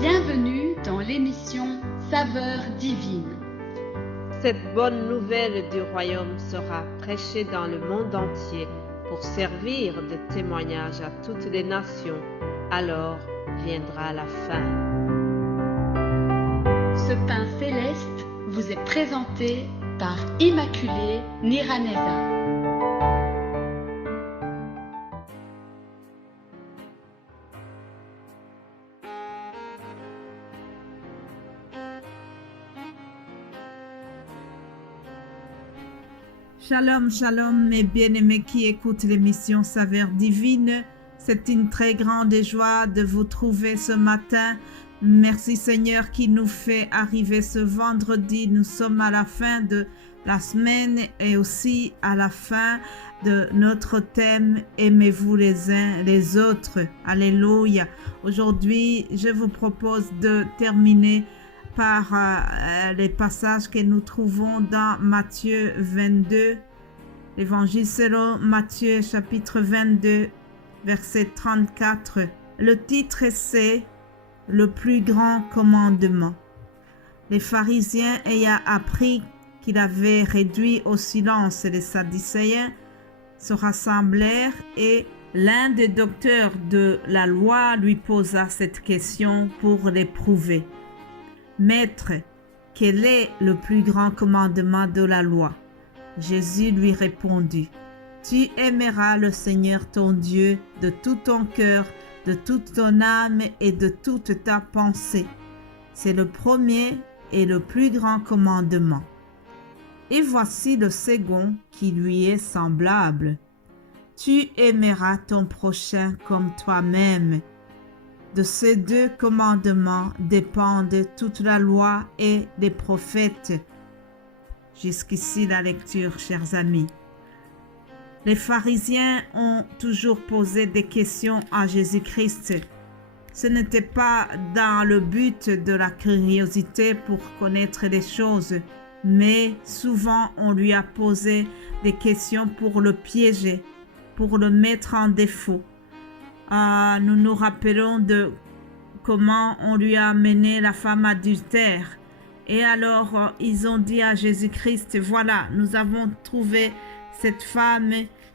Bienvenue dans l'émission Saveurs divines. Cette bonne nouvelle du royaume sera prêchée dans le monde entier pour servir de témoignage à toutes les nations. Alors viendra la fin. Ce pain céleste vous est présenté par Immaculée Niraneza. Shalom, shalom, mes bien-aimés qui écoutent l'émission Saveurs divines. C'est une très grande joie de vous trouver ce matin. Merci Seigneur qui nous fait arriver ce vendredi. Nous sommes à la fin de la semaine et aussi à la fin de notre thème « Aimez-vous les uns les autres ». Alléluia. Aujourd'hui, je vous propose de terminer par les passages que nous trouvons dans Matthieu 22, l'évangile selon Matthieu chapitre 22, verset 34. Le titre c'est « Le plus grand commandement ». Les pharisiens ayant appris qu'il avait réduit au silence les Sadducéens se rassemblèrent et l'un des docteurs de la loi lui posa cette question pour l'éprouver. Maître, quel est le plus grand commandement de la loi? Jésus lui répondit, tu aimeras le Seigneur ton Dieu de tout ton cœur, de toute ton âme et de toute ta pensée. C'est le premier et le plus grand commandement. Et voici le second qui lui est semblable. Tu aimeras ton prochain comme toi-même. De ces deux commandements dépendent toute la loi et les prophètes. Jusqu'ici la lecture, chers amis. Les pharisiens ont toujours posé des questions à Jésus-Christ. Ce n'était pas dans le but de la curiosité pour connaître les choses, mais souvent on lui a posé des questions pour le piéger, pour le mettre en défaut. Nous nous rappelons de comment on lui a amené la femme adultère. Et alors, ils ont dit à Jésus-Christ, voilà, nous avons trouvé cette femme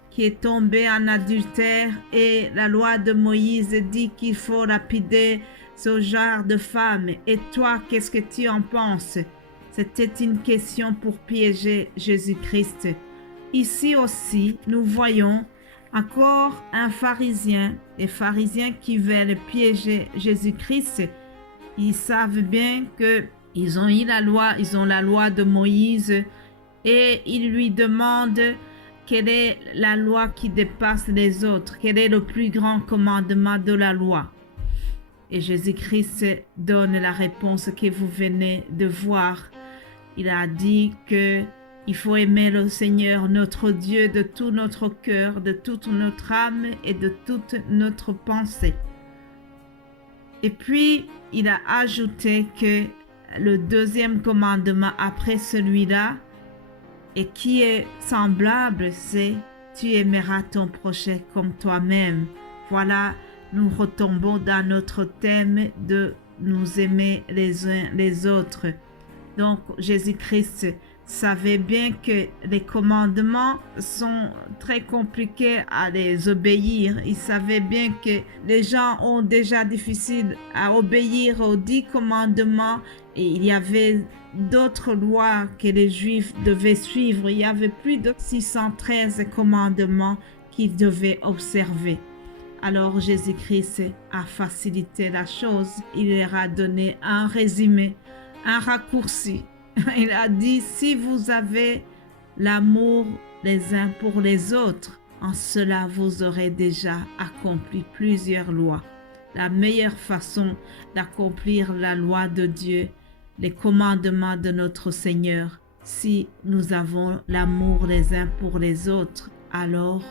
qui est tombée en adultère et la loi de Moïse dit qu'il faut lapider ce genre de femme. Et toi, qu'est-ce que tu en penses? C'était une question pour piéger Jésus-Christ. Ici aussi, nous voyons encore un pharisien, les pharisiens qui veulent piéger Jésus-Christ. Ils savent bien qu'ils ont eu la loi, ils ont la loi de Moïse et ils lui demandent quelle est la loi qui dépasse les autres, quel est le plus grand commandement de la loi. Et Jésus-Christ donne la réponse que vous venez de voir. Il a dit que il faut aimer le Seigneur, notre Dieu, de tout notre cœur, de toute notre âme et de toute notre pensée. Et puis, il a ajouté que le deuxième commandement après celui-là, et qui est semblable, c'est « Tu aimeras ton prochain comme toi-même ». Voilà, nous retombons dans notre thème de nous aimer les uns les autres. Donc, Jésus-Christ savait bien que les commandements sont très compliqués à les obéir. Il savait bien que les gens ont déjà difficile à obéir aux 10 commandements et il y avait d'autres lois que les Juifs devaient suivre. Il y avait plus de 613 commandements qu'ils devaient observer. Alors Jésus-Christ a facilité la chose. Il leur a donné un résumé, un raccourci. Il a dit, si vous avez l'amour les uns pour les autres, en cela vous aurez déjà accompli plusieurs lois. La meilleure façon d'accomplir la loi de Dieu, les commandements de notre Seigneur, si nous avons l'amour les uns pour les autres, alors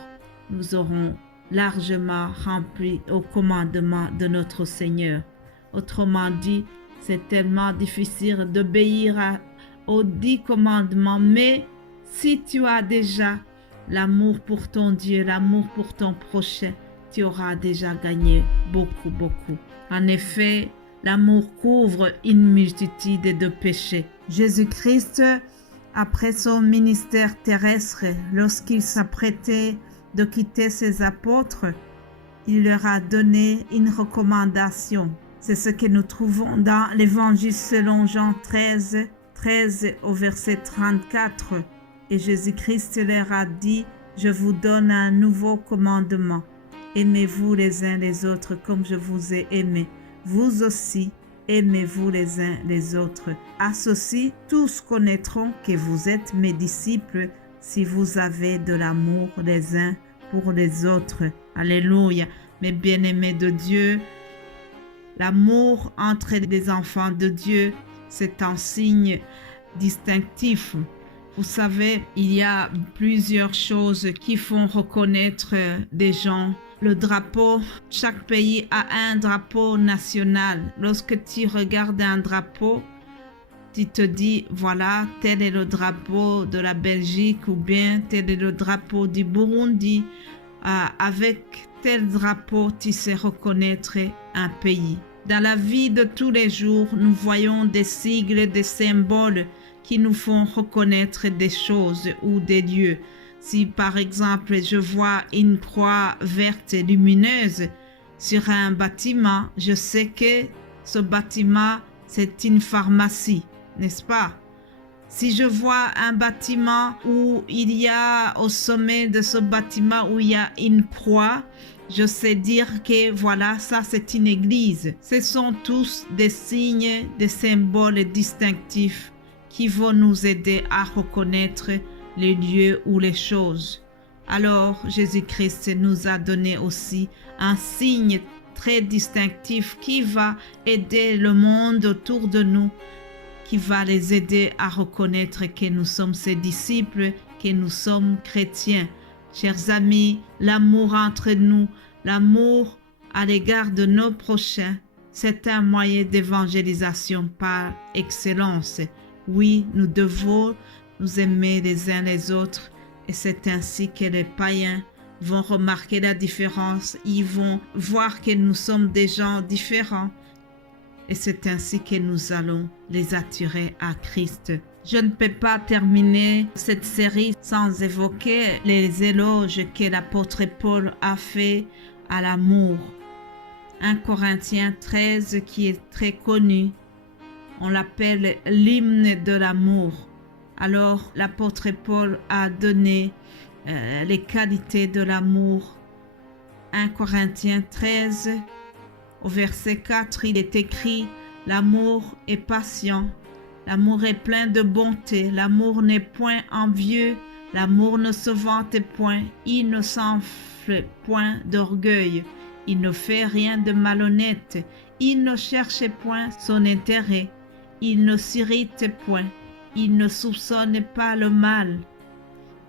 nous aurons largement rempli au commandement de notre Seigneur. Autrement dit, c'est tellement difficile d'obéir aux 10 commandements, mais si tu as déjà l'amour pour ton Dieu, l'amour pour ton prochain, tu auras déjà gagné beaucoup. En effet, L'amour couvre une multitude de péchés. Jésus-Christ, après son ministère terrestre, lorsqu'il s'apprêtait de quitter ses apôtres, il leur a donné une recommandation. C'est ce que nous trouvons dans l'Évangile selon Jean 13 au verset 34. Et Jésus-Christ leur a dit, « Je vous donne un nouveau commandement. Aimez-vous les uns les autres comme je vous ai aimés. Vous aussi, aimez-vous les uns les autres. À ceci, tous connaîtront que vous êtes mes disciples si vous avez de l'amour les uns pour les autres. » Alléluia. Mes bien-aimés de Dieu, l'amour entre les enfants de Dieu, c'est un signe distinctif. Vous savez, il y a plusieurs choses qui font reconnaître des gens. Le drapeau, chaque pays a un drapeau national. Lorsque tu regardes un drapeau, tu te dis, voilà, tel est le drapeau de la Belgique ou bien tel est le drapeau du Burundi. Avec tel drapeau, tu sais reconnaître un pays. Dans la vie de tous les jours, nous voyons des sigles, des symboles qui nous font reconnaître des choses ou des lieux. Si par exemple je vois une croix verte lumineuse sur un bâtiment, je sais que ce bâtiment, c'est une pharmacie, n'est-ce pas? Si je vois un bâtiment où il y a au sommet de ce bâtiment où il y a une croix, je sais dire que voilà, ça c'est une église. Ce sont tous des signes, des symboles distinctifs qui vont nous aider à reconnaître les lieux ou les choses. Alors, Jésus-Christ nous a donné aussi un signe très distinctif qui va aider le monde autour de nous, qui va les aider à reconnaître que nous sommes ses disciples, que nous sommes chrétiens. Chers amis, l'amour entre nous, l'amour à l'égard de nos prochains, c'est un moyen d'évangélisation par excellence. Oui, nous devons nous aimer les uns les autres et c'est ainsi que les païens vont remarquer la différence. Ils vont voir que nous sommes des gens différents et c'est ainsi que nous allons les attirer à Christ. Je ne peux pas terminer cette série sans évoquer les éloges que l'apôtre Paul a fait à l'amour. 1 Corinthiens 13 qui est très connu, on l'appelle l'hymne de l'amour. Alors l'apôtre Paul a donné les qualités de l'amour. 1 Corinthiens 13 au verset 4, il est écrit « L'amour est patient, l'amour est plein de bonté, l'amour n'est point envieux, l'amour ne se vante point, il ne s'enfle point d'orgueil, il ne fait rien de malhonnête, il ne cherche point son intérêt, il ne s'irrite point, il ne soupçonne pas le mal,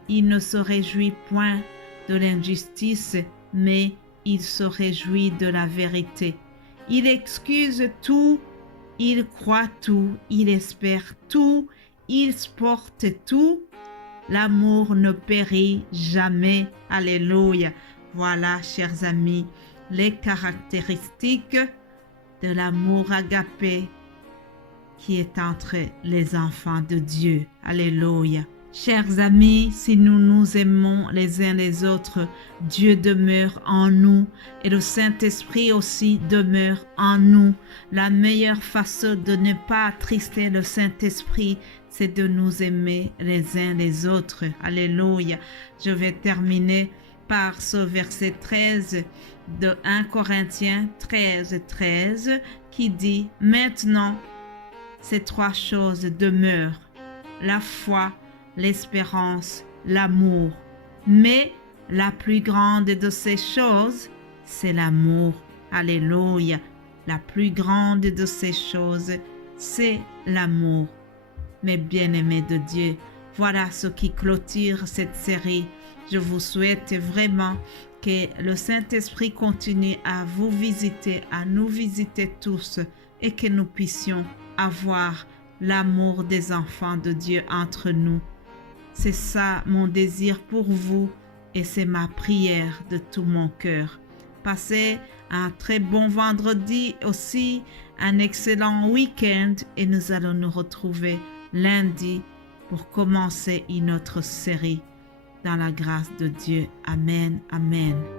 il ne se réjouit point de l'injustice, mais il se réjouit de la vérité. Il excuse tout, il croit tout, il espère tout, il supporte tout. L'amour ne périt jamais. Alléluia. Voilà, chers amis, les caractéristiques de l'amour agapé qui est entre les enfants de Dieu. Alléluia. Chers amis, si nous nous aimons les uns les autres, Dieu demeure en nous et le Saint-Esprit aussi demeure en nous. La meilleure façon de ne pas attrister le Saint-Esprit, c'est de nous aimer les uns les autres. Alléluia. Je vais terminer par ce verset 13 de 1 Corinthiens 13 qui dit « Maintenant, ces trois choses demeurent, la foi, l'espérance, l'amour. Mais la plus grande de ces choses, c'est l'amour. » Alléluia. La plus grande de ces choses, c'est l'amour. Mes bien-aimés de Dieu, voilà ce qui clôture cette série. Je vous souhaite vraiment que le Saint-Esprit continue à vous visiter, à nous visiter tous et que nous puissions avoir l'amour des enfants de Dieu entre nous. C'est ça mon désir pour vous et c'est ma prière de tout mon cœur. Passez un très bon vendredi aussi, un excellent week-end et nous allons nous retrouver lundi pour commencer une autre série dans la grâce de Dieu. Amen, amen.